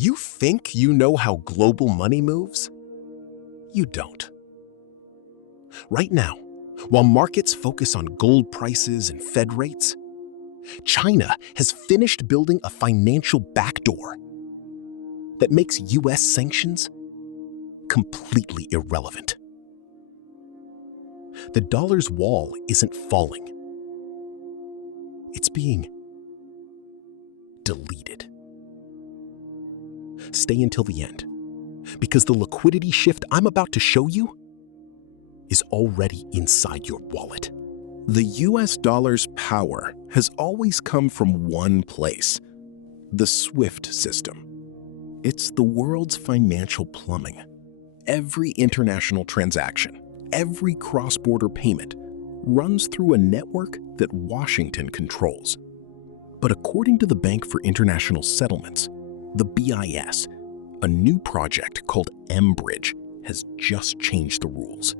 You think you know how global money moves? You don't. Right now, while markets focus on gold prices and Fed rates, China has finished building a financial backdoor that makes US sanctions completely irrelevant. The dollar's wall isn't falling. It's being deleted. Stay until the end, because the liquidity shift I'm about to show you is already inside your wallet. The US dollar's power has always come from one place: the SWIFT system. It's the world's financial plumbing. Every international transaction, every cross-border payment runs through a network that Washington controls. But according to the Bank for International Settlements, the BIS, a new project called mBridge has just changed the rules.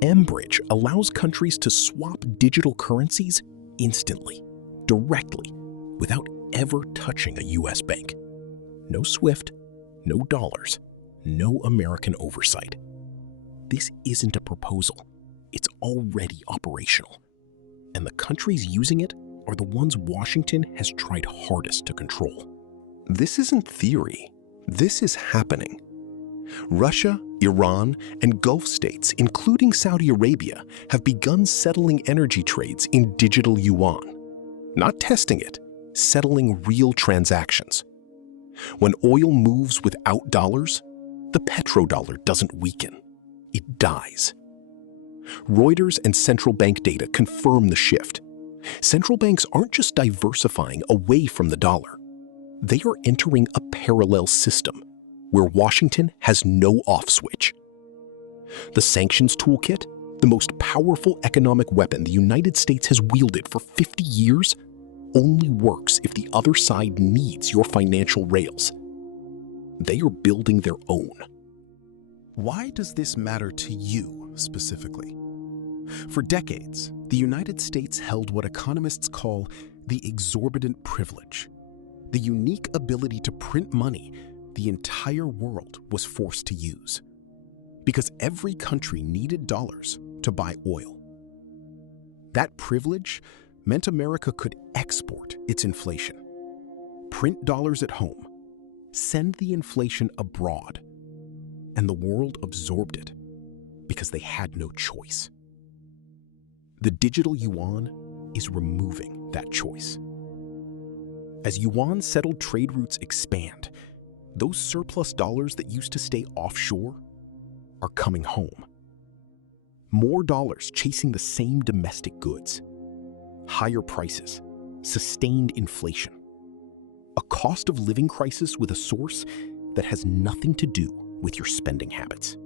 mBridge allows countries to swap digital currencies instantly, directly, without ever touching a US bank. No SWIFT, no dollars, no American oversight. This isn't a proposal. It's already operational. And the countries using it are the ones Washington has tried hardest to control. This isn't theory. This is happening. Russia, Iran, and Gulf states, including Saudi Arabia, have begun settling energy trades in digital yuan. Not testing it, settling real transactions. When oil moves without dollars, the petrodollar doesn't weaken. It dies. Reuters and central bank data confirm the shift. Central banks aren't just diversifying away from the dollar. They are entering a parallel system where Washington has no off switch. The sanctions toolkit, the most powerful economic weapon the United States has wielded for 50 years, only works if the other side needs your financial rails. They are building their own. Why does this matter to you specifically? For decades, the United States held what economists call the exorbitant privilege, the unique ability to print money the entire world was forced to use, because every country needed dollars to buy oil. That privilege meant America could export its inflation, print dollars at home, send the inflation abroad, and the world absorbed it because they had no choice. The digital yuan is removing that choice. As yuan-settled trade routes expand, those surplus dollars that used to stay offshore are coming home. More dollars chasing the same domestic goods. Higher prices, sustained inflation. A cost of living crisis with a source that has nothing to do with your spending habits.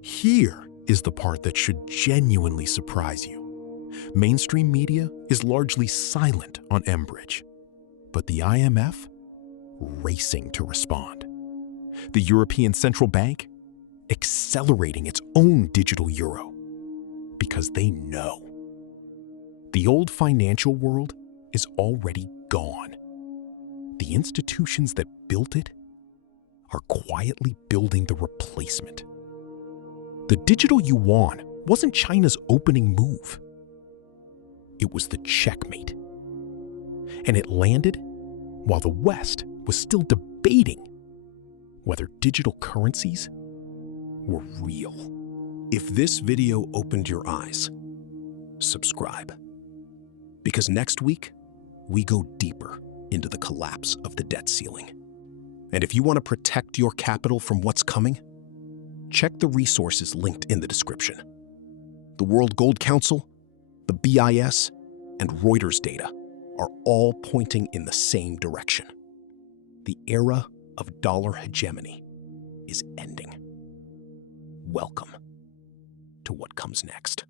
Here is the part that should genuinely surprise you. Mainstream media is largely silent on mBridge, but the IMF racing to respond. The European Central Bank accelerating its own digital euro because they know. The old financial world is already gone. The institutions that built it are quietly building the replacement. The digital yuan wasn't China's opening move. It was the checkmate. And it landed while the West was still debating whether digital currencies were real. If this video opened your eyes, subscribe. Because next week, we go deeper into the collapse of the debt ceiling. And if you want to protect your capital from what's coming, check the resources linked in the description. The World Gold Council, the BIS, and Reuters data are all pointing in the same direction. The era of dollar hegemony is ending. Welcome to what comes next.